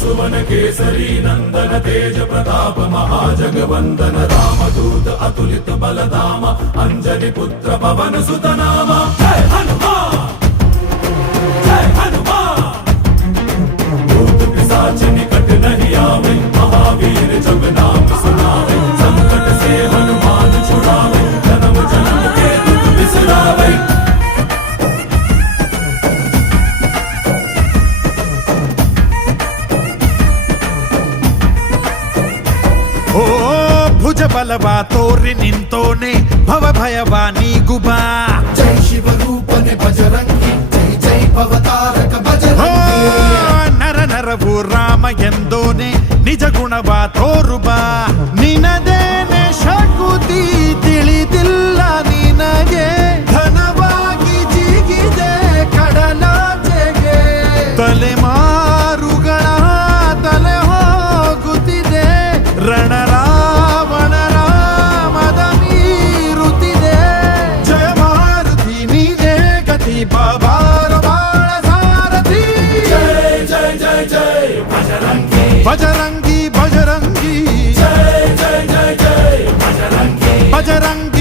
सुवन केसरी नंदन तेज प्रताप महाजगवंदन रामदूत अतुलित बलधाम अंजनी पुत्र पवन सुत नाम जय हनुमान जय हनुमान। भूत पिशाच निकट नहीं आवे महावीर जब नाम सुनावे संकट से हनुमान छुड़ावे जन्म जन्म के दुख बिसरावे। ಓ ಭುಜ ಬಲವಾ ತೋರಿ ನಿಂತೋನೆ ಭವ ಭಯವಾ ನೀಗುಬಾ ಜೈ ಶಿವ ರೂಪನೆ ಬಜರಂಗಿ ಜೈ ಜೈ ಭವತಾರಕ ಬಜರಂಗಿ ನರ ನರವು ರಾಮ ಎಂದೋನೆ ನಿಜ ಗುಣವಾ ತೋರುಬಾ ನಿನದೇನೆ ಶಕುತಿ ತಿಳಿದಿಲ್ಲ ನಿನಗೆ ಘನವಾಗಿ ಜಿಗಿದೆ ಕಡಲಾಚೆಗೆ ತಲೆಮಾರುಗಳ ತಲೆ ಹೋಗುತ್ತಿದೆ ರಣರಾವಣರ ಮದ ಮೀರುತ್ತಿದೆ ಜಯ ಮಾರುತಿ ನೀನೇ ಗತಿ ಬಾಬಾರ ಬಾಳ ಸಾರಥಿ जय जय जय जय बजरंगी ಬಜರಂಗಿ ಬಜರಂಗಿ जय जय जय जय बजरंगी ಬಜರಂಗಿ